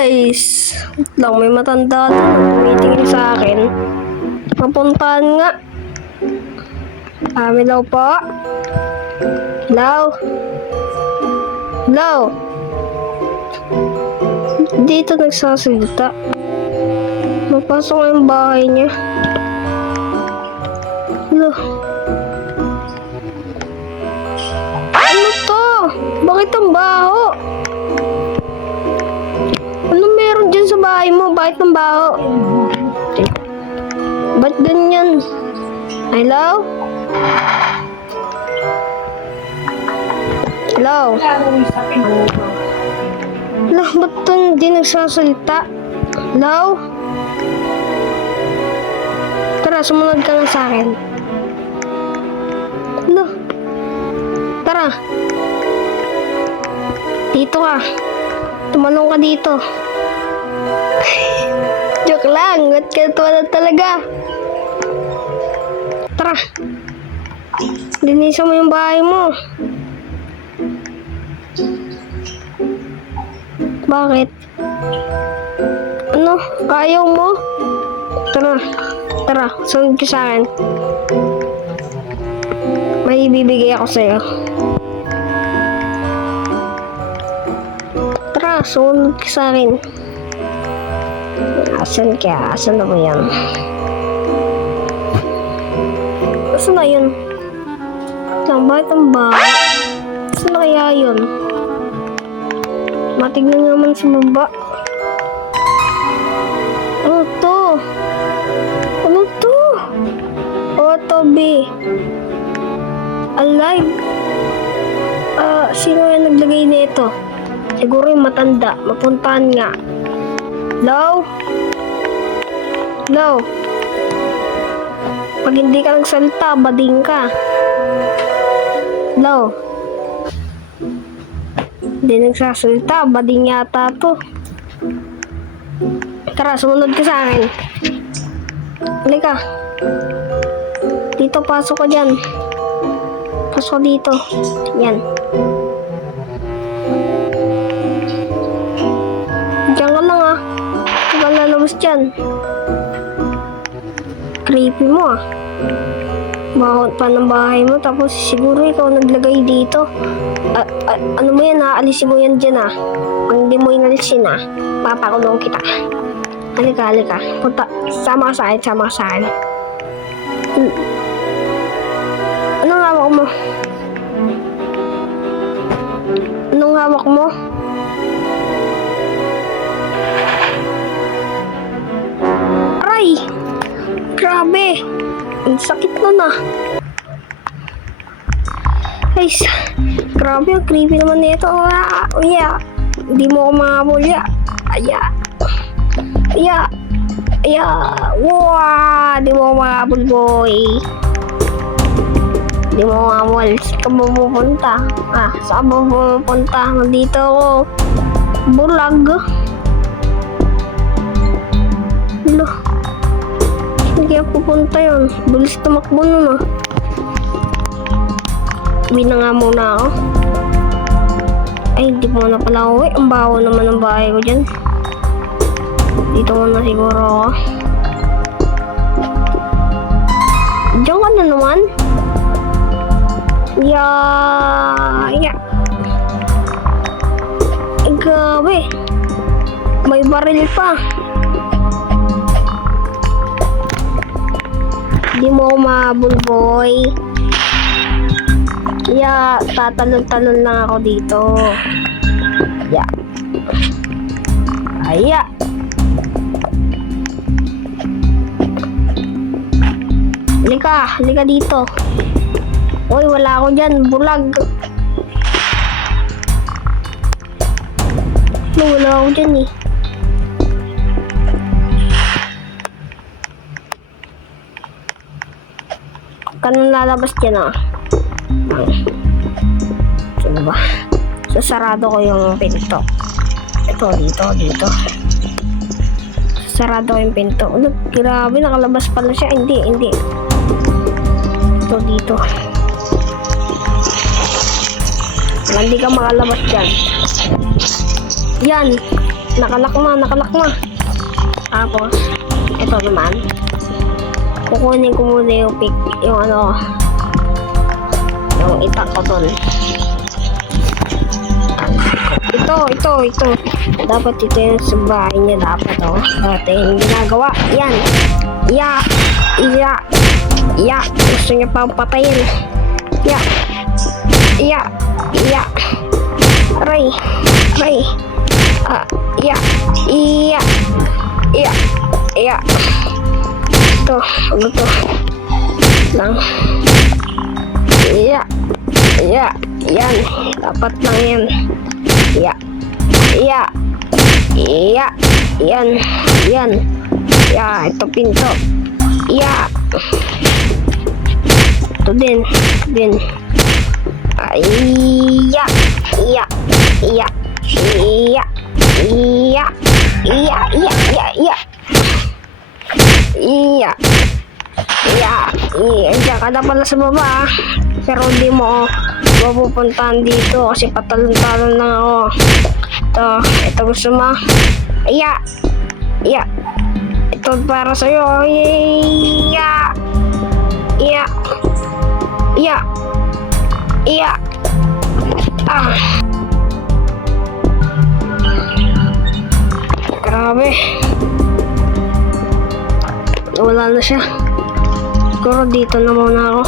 guys. Lang may matanda doon na tumitingin sa akin. Mapuntahan nga. Hello po. Hello. Hello. Dito nagsasalita. Mapasok nga yung bahay niya. Hello. Ano to? Bakit ang baho? Ano meron dyan sa bahay mo? Bakit ang baho? Ba't ganyan? Hello? Hello? Hello, ba't ito hindi nagsasalita? Hello? Tara, sumunod ka nga sa akin. Hello? Tara. Dito ka. Tumalong ka dito. Joke lang. Ba't ka tumalong talaga? Tara. Linisan mo yung bahay mo. Bakit? Ano? Ayaw mo? Tara. Tara. Sunod ka sa akin. May ibibigay ako sa'yo. Tara. Sunod ka sa akin. Asan ka? Asan na ba yan? Asan na yun? Bakit ang bahay? Asan na kaya yun? Matignan naman sa baba. Ano to? Ano to? Otobi. Alive? Sino yung naglagay nito? Siguro yung matanda. Mapuntahan nga. Hello? Hello? Pag hindi ka nagsalita, bading ka. Hello? Hindi nagsasalita, bading yata to. Tara, sumunod ka sa akin. Halika. Dito, pasok ka dyan. Pasok ka dito. Yan. Diyan ka lang ah. Huwag ka lalabas dyan. Creepy mo ah. Mahot pa ng bahay mo, tapos siguro ikaw naglagay dito. Ano mo yan, aalisin mo yan dyan ah. Pag hindi mo inalisin ah, papakulong kita. Halika, halika. Punta, sama ka sa akin, sama ka sa akin. Anong hawak mo? Anong hawak mo? Aray! Grabe! Ang sakit nun ah. Guys, grabe ang creepy naman nito. Uya, hindi mo ako mahabol ya. Aya. Aya. Aya. Wow, hindi mo ako mahabol boy. Hindi mo ako mahabol. Saan ka mo pupunta? Saan mo pupunta? Nandito ako. Bulag. Hello. Hindi ako pupunta yun. Bilis tumakbo nun ah. Uwi na nga muna ako. Ay, hindi mo na pala uwi. Ang baho naman ng bahay ko dyan. Dito muna siguro ako. Diyan ka na naman. Yeah. Ay, grabe. May baril pa. Hindi mo ako mahabol, boy. Kaya tatalon-talon lang ako dito. Ya. Aya. Halika dito. Uy, wala ako dyan, bulag. Wala ako dyan eh. Kanong lalabas dyan ah. Sino ba? Sasarado ko yung pinto. Ito, dito. Sasarado ko yung pinto. Ano, grabe, nakalabas pala siya. Hindi. Ito, dito. Hindi ka makalabas dyan. Yan. Nakalak na. Tapos, ito naman. Kukunin ko muna yung yung itak ko dun. Ito. Dapat ito yung sa bahay niya dapat, oh. Dati yung ginagawa. Yan. Iya. Gusto niya pang patayin. Iya. Aray. Iya. Ito. Ano to? Lang. Iya. Yan. Dapat lang yan. Iya. Yan. Ito pinto. Iya. Ito din. Iya. Diyan ka na pala sa baba. Pero hindi mo mapupuntahan dito kasi patalon-talon lang ako. Ito gusto mo? Iya. Ito para sa'yo. Iya. Grabe. Wala na siya. Siguro dito na muna ako.